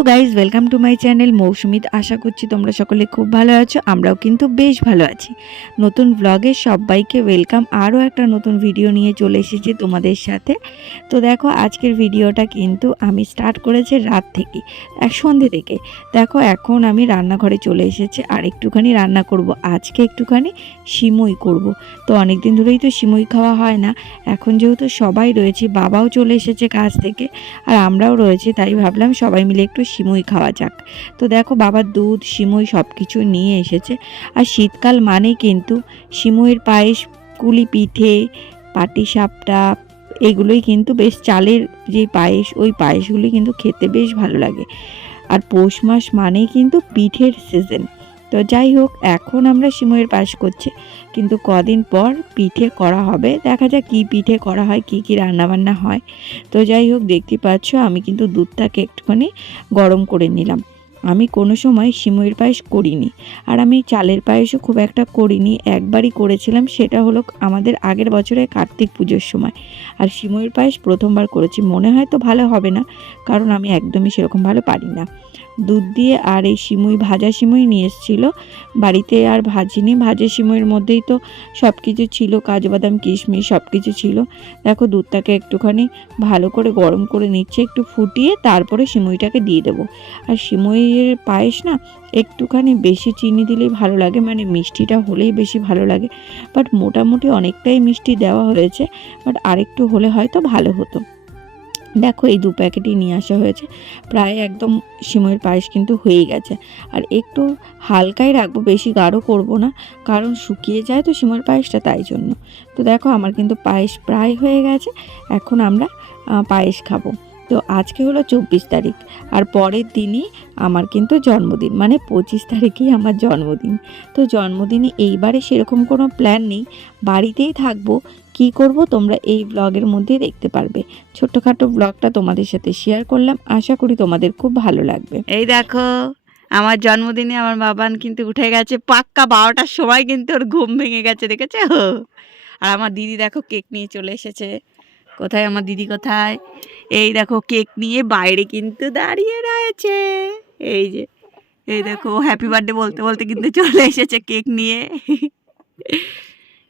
Hello guys, welcome to my channel মৌসুমিত। আশা করছি তোমরা সকলে খুব ভালো আছো। আমরাও কিন্তু বেশ ভালো আছি। নতুন ব্লগে সবাইকে ওয়েলকাম। আরও একটা নতুন ভিডিও নিয়ে চলে এসেছি তোমাদের সাথে। তো দেখো, আজকের ভিডিওটা কিন্তু আমি স্টার্ট করেছি রাত থেকে, সন্ধ্যে থেকে। দেখো, এখন আমি রান্নাঘরে চলে এসেছি আর একটুখানি রান্না করব। আজকে একটুখানি সিমুই করব। তো অনেক দিন ধরেই তো সিমুই খাওয়া হয় না। এখন যেহেতু সবাই রয়েছি, বাবাও চলে এসেছে কাজ থেকে আর আমরাও রয়েছি, তাই ভাবলাম সবাই মিলে একটু সিমুই খাওয়া যাক। তো দেখো, বাবার দুধ, সিমুই সব কিছু নিয়ে এসেছে। আর শীতকাল মানেই কিন্তু সিমুইয়ের পায়েস, কুলি পিঠে, পাটিসাপটা, এগুলোই কিন্তু বেশ, চালের যে পায়েস, ওই পায়েসগুলি কিন্তু খেতে বেশ ভালো লাগে। আর পৌষ মাস মানেই কিন্তু পিঠের সিজন। তো যাই হোক, এখন আমরা সিমুইয়ের পায়েস করছি, কিন্তু কদিন পর পিঠে করা হবে। দেখা যাক কী পিঠে করা হয়, কী কী রান্নাবান্না হয়। তো যাই হোক, দেখতে পাচ্ছ আমি কিন্তু দুধটাকে একটুখানি গরম করে নিলাম। আমি কোনো সময় সিমুইয়ের পায়েস করিনি, আর আমি চালের পায়েসও খুব একটা করিনি। একবারই করেছিলাম, সেটা হলো আমাদের আগের বছরে কার্তিক পুজোর সময়। আর সিমুইয়ের পায়েস প্রথমবার করেছি। মনে হয় তো ভালো হবে না, কারণ আমি একদমই সেরকম ভালো পারি না। দুধ দিয়ে আর এই সিমুই, ভাজা সিমুই নিয়ে এসেছিলো বাড়িতে, আর ভাজিনি। ভাজা সিমুইয়ের মধ্যেই তো সব কিছু ছিল, কাজু বাদাম কিশমিশ সব কিছু ছিল। দেখো, দুধটাকে একটুখানি ভালো করে গরম করে নিচ্ছে, একটু ফুটিয়ে তারপরে সিমুইটাকে দিয়ে দেবো। আর সিমুইয়ের পায়েস না একটুখানি বেশি চিনি দিলেই ভালো লাগে, মানে মিষ্টিটা হলেই বেশি ভালো লাগে। বাট মোটামুটি অনেকটাই মিষ্টি দেওয়া হয়েছে, বাট আরেকটু হলে হয়তো ভালো হতো। দেখো, এই 2 প্যাকেটই নিয়ে আসা হয়েছে। প্রায় একদম সিমুইয়ের পায়েস কিন্তু হয়ে গেছে। আর একটু হালকাই রাখবো, বেশি গাঢ় করব না, কারণ শুকিয়ে যায় তো সিমুইয়ের পায়েসটা, তাই জন্য। তো দেখো, আমার কিন্তু পায়েস প্রায় হয়ে গেছে। এখন আমরা পায়েস খাবো। তো আজকে হলো 24 তারিখ, আর পরের দিনই আমার কিন্তু জন্মদিন, মানে 25 তারিখেই আমার জন্মদিন। তো জন্মদিনে এইবারে সেরকম কোনো প্ল্যান নেই, বাড়িতেই থাকবো। কি করব তোমরা এই ব্লগের মধ্যে দেখতে পারবে। ছোট্টখাটো ব্লগটা তোমাদের সাথে শেয়ার করলাম, আশা করি তোমাদের খুব ভালো লাগবে। এই দেখো, আমার জন্মদিনে আমার বাবান কিন্তু উঠে গেছে পাক্কা 12টার সময়, কিন্তু ওর ঘুম ভেঙে গেছে, দেখেছো? আর আমার দিদি দেখো কেক নিয়ে চলে এসেছে। কোথায় আমার দিদি, কোথায়? এই দেখো, কেক নিয়ে বাইরে কিন্তু দাঁড়িয়ে রয়েছে। এই যে, এই দেখো, হ্যাপি বার্থডে বলতে বলতে কিন্তু চলে এসেছে কেক নিয়ে।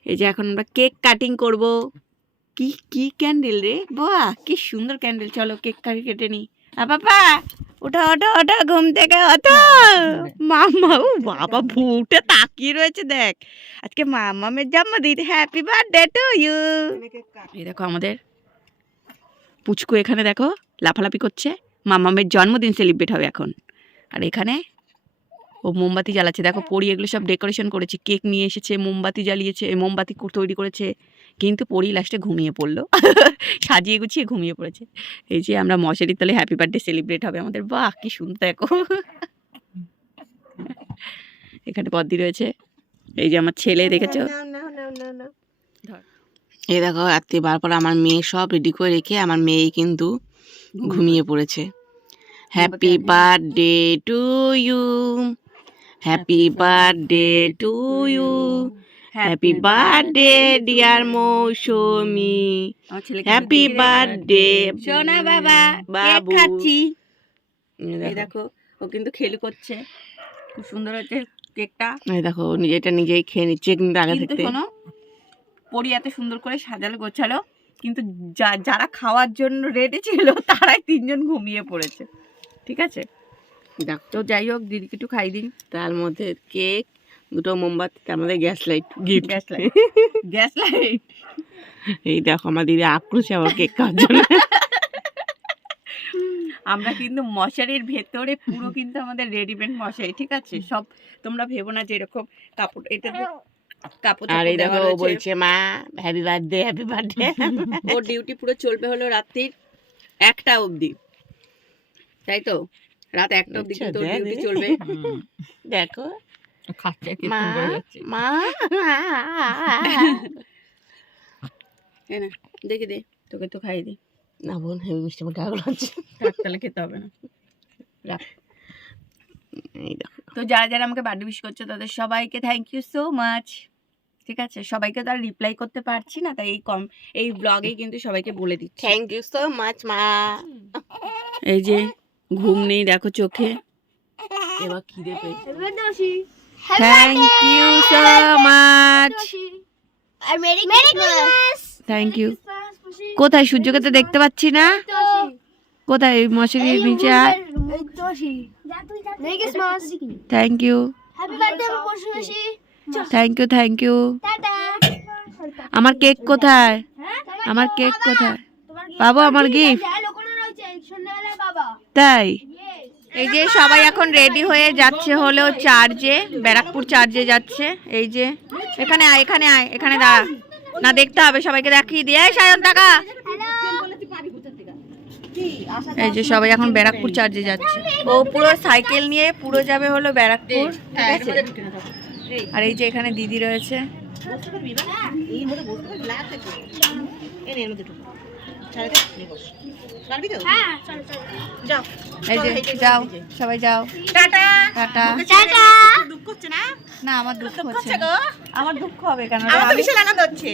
এই যে এখন আমরা কেক কাটিং করব। কি কি ক্যান্ডেল রে, বাহ কি সুন্দর ক্যান্ডেল। চলো কেক কেটে নি। বাবা, ওঠো ওঠো ওঠো, ঘুম থেকে ওঠো। মাম্মা, ও বাবা, ভুটে তাকিয়ে রয়েছে। দেখ, আজকে মাম্মামের জন্মদিন, হ্যাপি বার্থডে টু ইউ। এই দেখো আমাদের পুচকু এখানে দেখো লাফালাফি করছে। মাম্মামের জন্মদিন সেলিব্রেট হবে এখন। আর এখানে ও মোমবাতি জ্বালাচ্ছে। দেখো, পরি এগুলো সব ডেকোরেশন করেছে, কেক নিয়ে এসেছে, মোমবাতি জ্বালিয়েছে, মোমবাতি তৈরি করেছে। কিন্তু পরি লাস্টে ঘুমিয়ে পড়লো। সাজিয়ে গুছিয়ে ঘুমিয়ে পড়েছে। এই যে আমরা মশারির তলে হ্যাপি বার্থডে সেলিব্রেট হবে আমাদের। বাহ কি সুন্দর। দেখো, এখানে পদ্দি রয়েছে। এই যে আমার ছেলে, দেখেছো? এই দেখো, রাত্রি 12 পর আমার মেয়ে সব রেডি করে রেখে আমার মেয়ে কিন্তু ঘুমিয়ে পড়েছে। Happy birthday to you, happy birthday to you, happy birthday dear Mousumi, happy birthday সোনা বাবা। কেক খাচ্ছি। এই দেখো, ও কিন্তু খেলু করছে। খুব সুন্দর হয়েছে কেকটা। এই দেখো, নিজেটা নিজেই খেয়ে নিচ্ছে কিন্তু আগে থেকে। শোনো, পরি এত সুন্দর করে সাজালো গোছালো, কিন্তু যারা খাওয়ার জন্য রেডি ছিল তারাই 3 জন ঘুমিয়ে পড়েছে। ঠিক আছে, দেখো। তো যাই হোক, দিদিকে একটু খাই দিন। তার মধ্যে কেক, 2টো মোমবাতি, তার মধ্যে gas light, gift gas light. Gas light. এই দেখো, আমার দিদি আক্রোশে আবার কেক খাওয়ার জন্য। আমরা কিন্তু মশারির ভেতরে পুরো কিন্তু আমাদের রেডিমেড মশারি, ঠিক আছে? সব তোমরা ভেবো না যে এরকম কাপড়, এটা কাপড়। আর এই দেখো, ও বলছে মা হ্যাপি বার্থডে, হ্যাপি বার্থডে। ওর ডিউটি পুরো চলবে হলো রাত্রির 1টা অবধি, তাই তো? রাত 1টা অবধি কিন্তু ওর ডিউটি চলবে। দেখো খাচ্ছে, মা মা। দেখি দে, তোকে তো খাই দি না বোন, হেভি মিষ্টি, আমার গাগুলো আছে। তাহলে খেতে হবে না, রাখ। এই দেখো, তো যারা যারা আমাকে বার্থডে উইশ করছো তাদের সবাইকে থ্যাংক ইউ সো মাচ। ঠিক আছে, সবাইকে তো আর রিপ্লাই করতে পারছি না, তাই এই ব্লগেই কিন্তু সবাইকে বলে দিচ্ছি থ্যাংক ইউ সো মাচ মা। এই যে ঘুম নেই দেখো চোখে। এবার খিদে পেয়েছে। থ্যাংক ইউ সো মাচ, আর মেরি ক্রিসমাস। Thank you. কোথায় সূর্যকে তো দেখতে পাচ্ছি না, কোথায়? মশারির নিচে। Merry Christmas. Thank you, happy birthday Mousumi. Thank you, thank you. Tata. আমার কেক কোথায়? আমার কেক কোথায়? পাবো আমার গিফট? তাই এই যে সবাই এখন রেডি হয়ে যাচ্ছে হলো চার্জে, ব্যারাকপুর চার্জে যাচ্ছে। এই যে এখানে আয়, এখানে আয়, এখানে দাঁড়া না, দেখতে হবে সবাইকে, দেখিয়ে দিয়ে সায়ন টাকা। এই যে সবাই এখন ব্যারাকপুর চার্জে যাচ্ছে। ও পুরো সাইকেল নিয়ে পুরো যাবে হলো ব্যারাকপুর, ঠিক আছে? আর এই যে এখানে দিদি রয়েছে। এই যে যাও সবাই যাও, টাটা টাটা। দুঃখ হচ্ছে না? না আমার দুঃখ হচ্ছে না। আমার দুঃখ হবে কেন? আমার তো বিশাল আনন্দ হচ্ছে।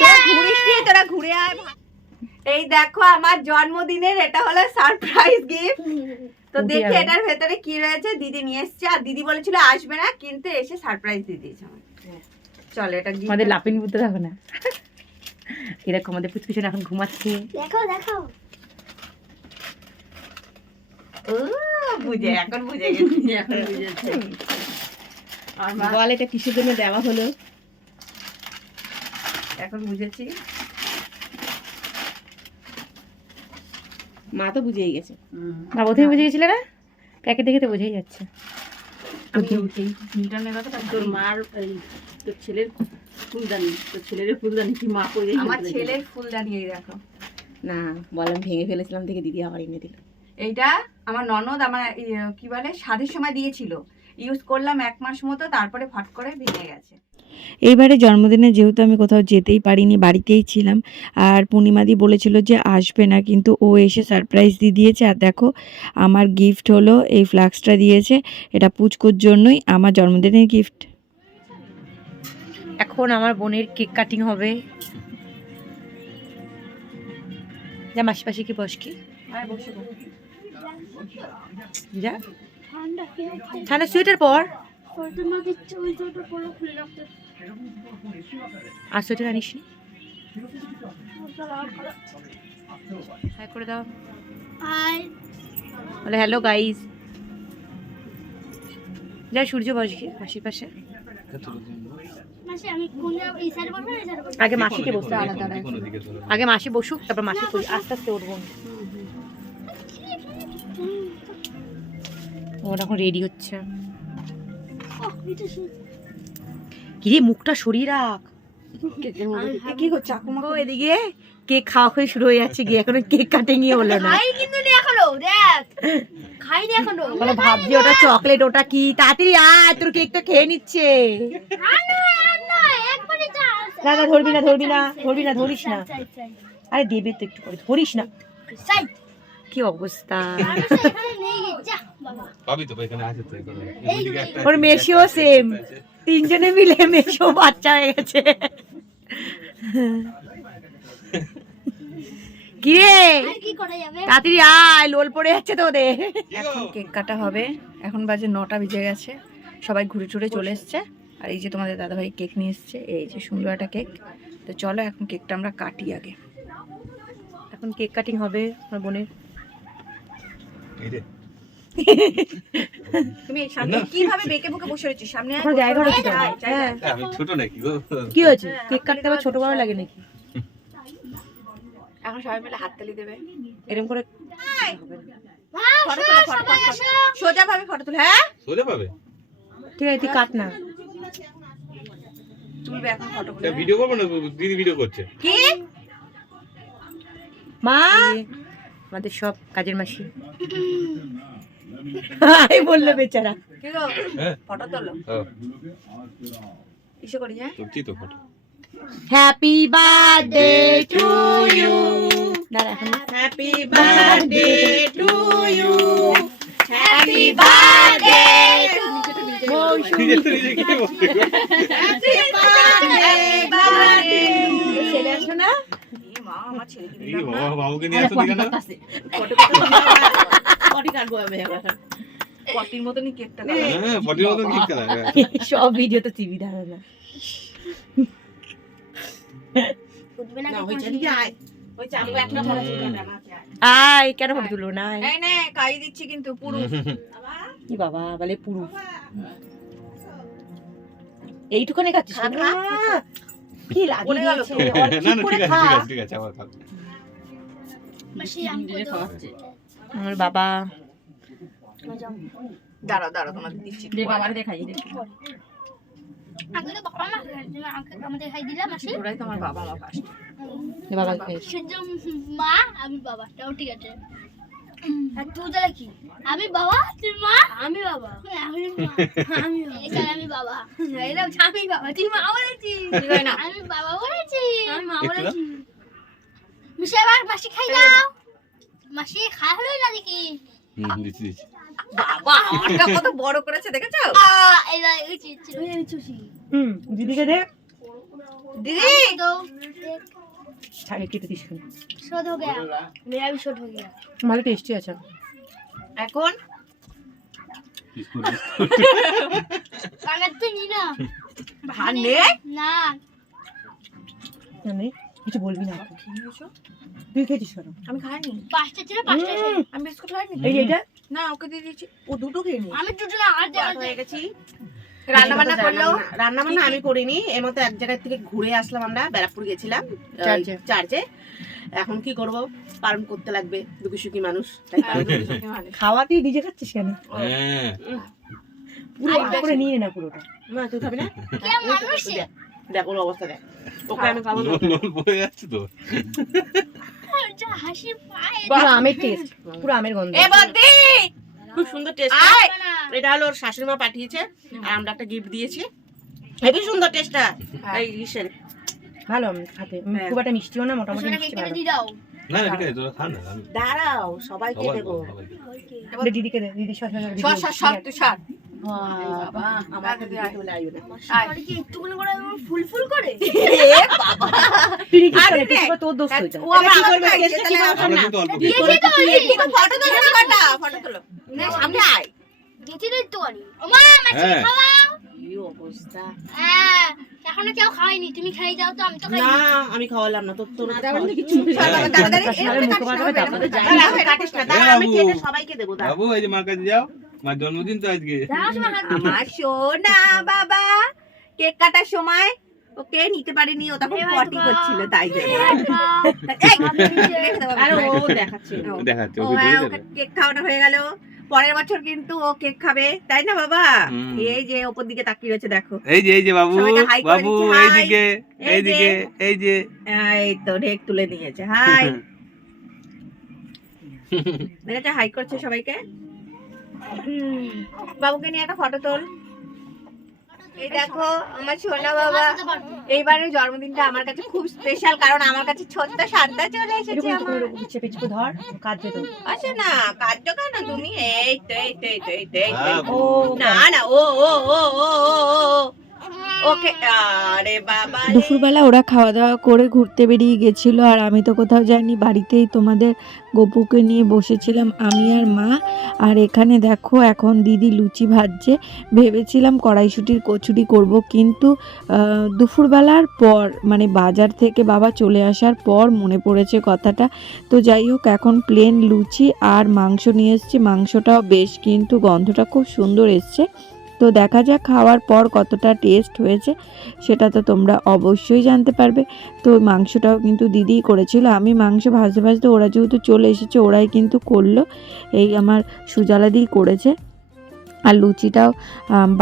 তোরা ঘুরিস নি, তোরা ঘুরে আয়। এই দেখো আমার জন্মদিনের এটা হলো সারপ্রাইজ গিফট। তো দেখি এটার ভেতরে কি রয়েছে। দিদি নিয়ে এসেছে, আর দিদি বলেছিল আসবে না, কিন্তু এসে সারপ্রাইজ দিয়ে দিয়েছে আমাকে। চলো এটা আমাদের লাপিন বুঝতে থাকো না, এরকম আমাদের পুচকুচন এখন ঘুমাচ্ছে। দেখো দেখো। ও বুঝে, এখন বুঝে গেছি, এখন বুঝেছে। আর বল এটা কিসের জন্য দেওয়া হলো? এখন বুঝেছি। মা তো বুঝেই গেছে। মা প্রথমে বুঝে গেছিলে না? প্যাকেট দেখে তো বোঝাই যাচ্ছে। তোর মার তোর ছেলের ফুলদানি, তোর ছেলের ফুলদানি কি মা করে? আমার ছেলের ফুলদানি এই দেখো। না বললাম ভেঙে ফেলেছিলাম থেকে দিদি আবার এনে দিল। এইটা আমার ননদ আমার কি বলে স্বাদের সময় দিয়েছিল, ইউজ করলাম 1 মাস মতো, তারপরে ফট করে ভেঙে গেছে। এইবারে জন্মদিনে যেহেতু আমি কোথাও যেতেই পারিনি, বাড়িতেই ছিলাম, আর পূর্ণিমাদি বলেছিল যে আসবে না, কিন্তু ও এসে সারপ্রাইজ দিয়ে দিয়েছে। আর দেখো আমার গিফট হলো এই ফ্লাক্সটা দিয়েছে, এটা পুচকুর জন্যই আমার জন্মদিনের গিফট। এখন আমার বোনের কেক কাটিং হবে। যা মাসি পাশে কি বস কি যা ঠান্ডা সোয়েটার পর, আর সোয়েটার আনিস নি? হাই করে দাও, বলে হ্যালো গাইস। যা সূর্য বস গিয়ে মাসির পাশে। আগে মাসিকে বসতে, আলাদা আগে মাসি বসুক, তারপর মাসি আস্তে আস্তে উঠবো। ওর এখন রেডি হচ্ছে। কিরে মুখটা সরিয়ে রাখ। কি করছো চাকুমাকে? এদিকে কেক খাওয়া খাওয়া শুরু হয়ে যাচ্ছে, গিয়ে এখনো কেক কাটিং ই হলো না। বলো ভাবছি ওটা চকলেট, ওটা কি? তাড়াতাড়ি আয়, তোর কেকটা খেয়ে নিচ্ছে। না না ধরবি না, ধরবি না, ধরবি না, ধরিস না। আরে দেবে তো একটু করে, ধরিস না। কি অবস্থা ওর। মেশিও সেম, তিনজনে মিলে মেশিও বাচ্চা হয়ে গেছে। কিরে তাড়াতাড়ি আয়, লোল পড়ে যাচ্ছে তোদের। এখন কেক কাটা হবে, এখন বাজে 9টা বেজে গেছে, সবাই ঘুরে টুরে চলে এসছে। আর এই যে তোমাদের দাদাভাই কেক নিয়ে এসছে, এই যে সুন্দর একটা কেক। তো চলো এখন কেকটা আমরা কাটি আগে। এখন কেক কাটিং হবে আমার বোনের। তুমি সামনে কিভাবে বেঁকে বুকে বসে রয়েছো? সামনে জায়গা রয়েছে। আমি ছোট নাকি গো? কি হয়েছে? কেক কাটতে আবার ছোট বড় লাগে নাকি? এখন সবাই মিলে হাততালি দেবে এরকম করে সোজা ভাবে ফটো তুলে। হ্যাঁ সোজা পাবে? ঠিক আছে তুই কাট না। তুলবে এখন ফটো গুলো। ভিডিও করবো না? দিদি ভিডিও করছে। কি মা? আমাদের সব কাজের মাসি। আই বললো বেচারা। কি গো হ্যাঁ ফটো তোলো। হ্যাঁ ইসে করি। হ্যাঁ তুলছি তো photo. Happy birthday to you. দাঁড়া এখন। Happy birthday to you. Happy birthday ছেলে আসলো না? মা আমার ছেলে বাবুকে নিয়ে আসো দিকে না। পটি কাটবো আমি এবার। পটির মতনই কেকটা হ্যাঁ বডির মতো ঠিক কালার সব ভিডিও তো টিভি দেখা না। উঠবে না না কি হয়েছে মাসি? নাকি আয়। হয়েছে আমি একটা ফটো তুলবো না। আয় কেন ফটো তুলবো না? আয়। এই নে খাই দিচ্ছি কিন্তু পুরো কি বাবা বলে পুরো এইটুখানি খাচ্ছিস কেন? কি পড়ে লাগিয়ে গেল দিয়েছে? তো। অল্প না না করে ঠিক খা। আছে ঠিক আছে আবার খাও মাসি আমাকে দাও। আমার বাবা দাঁড়াও দাঁড়াও তোমাকে দিচ্ছি দে বাবার দেখাই দে। আগে তো বাবা মা আমাদের খাই দিলাম মাসি। ওরাই তোমার বাবা মা ফার্স্ট দে বাবা খাই। সূর্য মা আমি বাবা তাও ঠিক আছে। আর তুই তাহলে কি? আমি বাবা তুই মা আমি বাবা আমি মা আমি এখানে আমি বাবা এটা আমি বাবা তুই মা বলেছিস আমি বাবা বলেছি আমি মা বলেছি মিশে এবার মাসি খাই দাও মাসি খাওয়া হলো না দেখি দিচ্ছি দিচ্ছি বাবা আমারটা কত বড় করেছে দেখেছো এটা চুষি দিদিকে দে। দিদি तो ছাড়ে কেটে দিস কেন? शोध हो गया मेरा भी शोध हो गया ভালো টেস্টি আছে। এখন বিস্কুট कागज तो नहीं ना ভাত নে ना জানি কিছু বলবি না। তুই খেয়েছিস কেন? আমি খাইনি पास्ता चला पास्ता আমি বিস্কুট খাইনি এই এটা না ওকে দিয়ে দিয়েছি ও দুটো খেয়ে নি আমি দুটো না আর রাত হয়ে গেছি রান্না বান্না করলো রান্না বান্না আমি করিনি এর মতো এক জায়গা থেকে ঘুরে আসলাম আমরা ব্যারাকপুর গেছিলাম চার্চে। চার্চে এখন কি করব পালন করতে লাগবে দুঃখী সুখী মানুষ তাই পালন করতে খাওয়াতেই নিজে খাচ্ছিস কেন? হ্যাঁ পুরো ভাগ করে নিয়ে নে না পুরোটা। না তুই খাবি না क्या मानुष है দেখ ওর অবস্থা দেখ ওকে আমি খাবো না লোল পড়ে যাচ্ছে তো जो हंसी पाए পুরো আমের টেস্ট, পুরো আমের গন্ধ। এ বদ্দি খুব সুন্দর টেস্ট আয় এটা হলো ওর শাশুড়ি মা পাঠিয়েছে আর আমরা একটা গিফট দিয়েছি হেবি সুন্দর টেস্টটা এই ইসের ভালো খাতে খুব একটা মিষ্টিও না, মোটামুটি सोना মিষ্টি के ভালো। दी दाओ না না ঠিক আছে তোরা খা না আমি দাঁড়াও সবাইকে সবাই দেবো দে দিদিকে দে, দিদি সর সর সর সর তুই সর বাবা আমাকে দিতে বলে আইও না और की একটুখানি করে ফুল ফুল করে এ বাবা তুই কি আরে করে? নে। তুই তোর দোষ হইতা। ও আবার কি আমার করবে? খাইছে টেস্টটা কি তাহলে হবে? আমরা কিন্তু অল্প কি খেয়েছি। করে তুই ঠিক ফটো তোলো না কটা ফটো তোলো না সামনে আয় গেছি রে তো আনি ওমা মাছি হ্যাঁ। খাওয়াও কি অবস্থা হ্যাঁ এখনো কেউ খাইনি তুমি খাই যাও তো আমি তো খাই না আমি খাওয়ালাম না তোর তোর কিছু তাড়াতাড়ি শাশুড়ির মুখে বাঁধবে, তারপরে যাই। কাটিস না দাঁড়া আমি বাবু। কেটে সবাইকে দেবো দাঁড়া বাবু এই যে মার কাছে যাও মার জন্মদিন তো আজকে আমার সোনা বাবা কেক কাটার সময় ওকে নিতে পারিনি ও তখন পটি করছিল তাই জন্য এই, রেখে দেবো আরে আমি। ও দেখাচ্ছে দেখাচ্ছে ও ওকে হ্যাঁ, ধরে ওকে দেবে কেক খাওয়ানো হয়ে গেল পরের বছর কিন্তু ও কেক খাবে তাই না বাবা হুম। এই যে ওপর দিকে তাকিয়ে রয়েছে দেখো এই যে বাবু সবাইকে hi করে বাবু দিচ্ছি, hi। এইদিকে এই যে। এইদিকে এই যে এই তো ঢেক তুলে নিয়েছে হাই দেখেছো হাই করছে সবাইকে বাবুকে নিয়ে একটা ফটো তোল এই দেখো আমার সোনা বাবা এইবারের জন্মদিনটা আমার কাছে খুব স্পেশাল কারণ আমার কাছে ছোট্ট শান্তা চলে এসেছে এরকম আমার করে চেপে চেপে ধর, কাঁদবে তো। আচ্ছা না কার্য কেন তুমি এই তো এই তো এই তো এই তো এই তো, এই তো। ও না না ও ও ও ও ও ওকে আরে বাবা রে। দুপুরবেলা ওরা খাওয়া দাওয়া করে ঘুরতে বেরিয়ে গেছিলো আর আমি তো কোথাও যাইনি, বাড়িতেই তোমাদের গপুকে নিয়ে বসেছিলাম আমি আর মা। আর এখানে দেখো এখন দিদি লুচি ভাজছে, ভেবেছিলাম কড়াইশুঁটির কচুরি করব কিন্তু দুপুরবেলার পর মানে বাজার থেকে বাবা চলে আসার পর মনে পড়েছে কথাটা। তো যাই হোক এখন প্লেন লুচি আর মাংস নিয়ে এসেছি, মাংসটাও বেশ কিন্তু গন্ধটা খুব সুন্দর এসছে। তো দেখা যাক খাওয়ার পর কতটা টেস্ট হয়েছে সেটা তো তোমরা অবশ্যই জানতে পারবে। তো মাংসটাও কিন্তু দিদিই করেছিল, আমি মাংস ভাজতে ভাজতে ওরা যেহেতু চলে এসেছে ওরাই কিন্তু করলো, এই আমার সুজালাদিই করেছে। আর লুচিটাও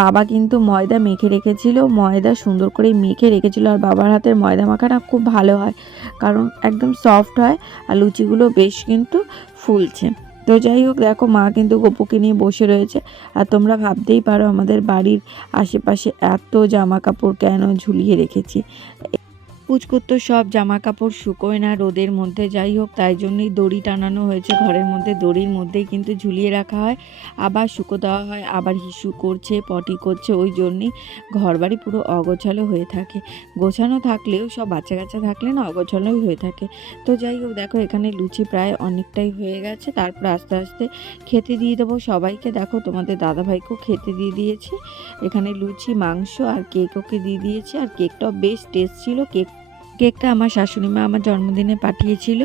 বাবা কিন্তু ময়দা মেখে রেখেছিল, ময়দা সুন্দর করে মেখে রেখেছিল। আর বাবার হাতের ময়দা মাখাটা খুব ভালো হয় কারণ একদম সফট হয় আর লুচিগুলো বেশ কিন্তু ফুলছে। তো যাই হোক দেখো মা কিন্তু গপুকে নিয়ে বসে রয়েছে। আর তোমরা ভাবতেই পারো আমাদের বাড়ির আশেপাশে এত জামা কাপড় কেন ঝুলিয়ে রেখেছি। পুচকুর তো সব জামা কাপড় শুকোয় না রোদের মধ্যে, যাই হোক তাই জন্যই দড়ি টানানো হয়েছে ঘরের মধ্যে, দড়ির মধ্যেই কিন্তু ঝুলিয়ে রাখা হয়, আবার শুকো দেওয়া হয়, আবার হিসু করছে পটি করছে, ওই জন্যই ঘর বাড়ি পুরো অগোছালো হয়ে থাকে। গোছানো থাকলেও সব বাচ্চা কাচ্চা থাকলে না অগোছালোই হয়ে থাকে। তো যাই হোক দেখো এখানে লুচি প্রায় অনেকটাই হয়ে গেছে, তারপর আস্তে আস্তে খেতে দিয়ে দেবো সবাইকে। দেখো তোমাদের দাদাভাইকেও খেতে দিয়ে দিয়েছি, এখানে লুচি মাংস আর কেক ওকে দিয়ে দিয়েছি, আর কেকটাও বেশ টেস্ট ছিল। কেকটা আমার শাশুড়ি মা আমার জন্মদিনে পাঠিয়েছিল।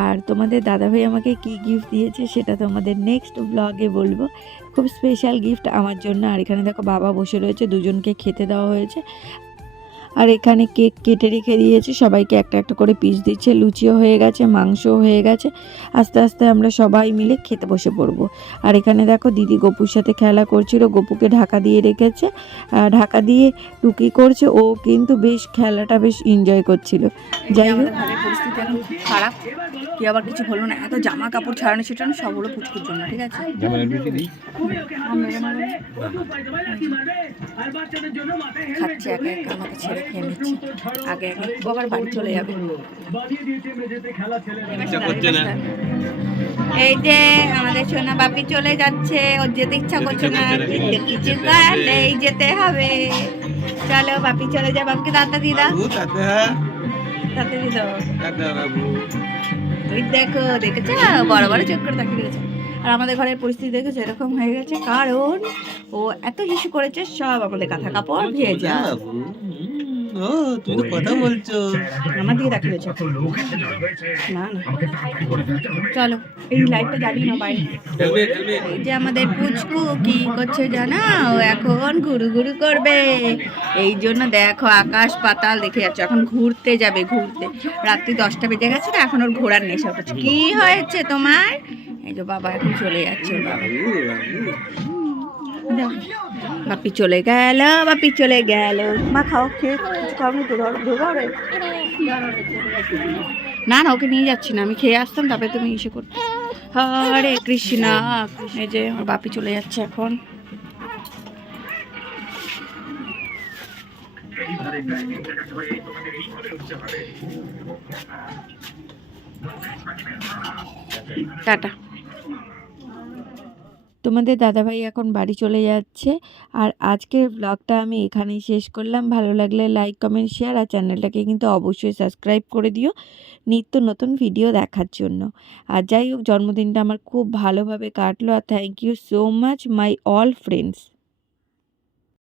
আর তোমাদের দাদাভাই আমাকে কি গিফট দিয়েছে সেটা তোমাদের নেক্সট ব্লগে বলবো, খুব স্পেশাল গিফট আমার জন্য। আর এখানে দেখো বাবা বসে রয়েছে, দুজনকে খেতে দেওয়া হয়েছে। আর এখানে কেক কেটে রেখে দিয়েছি, সবাইকে একটা একটা করে পিস দিচ্ছে, লুচিও হয়ে গেছে, মাংসও হয়ে গেছে। আস্তে আস্তে আমরা সবাই মিলে খেতে বসে পড়বো। আর এখানে দেখো দিদি গপুর সাথে খেলা করছিল, গপুকে ঢাকা দিয়ে রেখেছে, ঢাকা দিয়ে টুকি করছে, ও কিন্তু বেশ খেলাটা বেশ এনজয় করছিল। যাই হোক ঘরের পরিস্থিতি এখন খুব খারাপ, কি আবার কিছু হলো না, এত জামা কাপড় ছাড়ানো ছেটানো সব হলো পুচকুর জন্য, ঠিক আছে? খাচ্ছে একে একে, আমাকে ছেড়ে খেয়ে নিচ্ছে, আগে আগে ও আবার বাড়ি চলে যাবে। ইচ্ছা করছে না। এই যে আমাদের সোনা বাপি চলে যাচ্ছে, ওর যেতে ইচ্ছা করছে না, কিন্তু কিছু করলেই যেতে হবে। চলো বাপি চলে যা, বাপকে দাঁতা দিয়ে দাও, বাবু, দাদা, দাঁতা দিয়ে দাও। দাদা বাবু। ওই দেখো, দেখেছো বড় বড় চোখ করে তাকিয়ে রয়েছে। আর আমাদের ঘরের পরিস্থিতি দেখেছো এরকম হয়ে গেছে, কারণ ও এত হিসু করেছে, সব আমাদের কাঁথা কাপড় ভেজা। বাবু, ও তুমি তো কথা বলছো। আমার দিকে তাকিয়ে রয়েছে। না না, চলো এই লাইটটা জ্বালিয়ে না বাইরে। খেলবে খেলবে। এই যে আমাদের পুচকু কি করছে জানো, ও এখন ঘুরু ঘুরু করবে। এই জন্য দেখো আকাশ পাতাল দেখে যাচ্ছে, এখন ঘুরতে যাবে, ঘুরতে। রাত্রি 10টা বেজে গেছে না, এখন ওর ঘোরার নেশা উঠেছে। কি হয়েছে তোমার? এই যে বাবা এখন চলে যাচ্ছে, ওর বাবা। দাও। বাপি চলে গেল, বাপি চলে গেল। মা খাও, খেয়ে কিছু খাওনি তো, ধরো। না না, ওকে নিয়ে যাচ্ছি না, আমি খেয়ে আসতাম, তারপরে তুমি ইসে করতে। হরে কৃষ্ণা। এই যে ওর বাপি চলে যাচ্ছে এখন। টাটা। তোমাদের দাদাভাই এখন বাড়ি চলে যাচ্ছে। আর আজকের ব্লগটা আমি এখানেই শেষ করলাম। ভালো লাগলে লাইক কমেন্ট শেয়ার, আর চ্যানেলটাকে কিন্তু অবশ্যই সাবস্ক্রাইব করে দিও নিত্য নতুন ভিডিও দেখার জন্য। আর যাই হোক জন্মদিনটা আমার খুব ভালোভাবে কাটলো, আর thank you so much my all friends.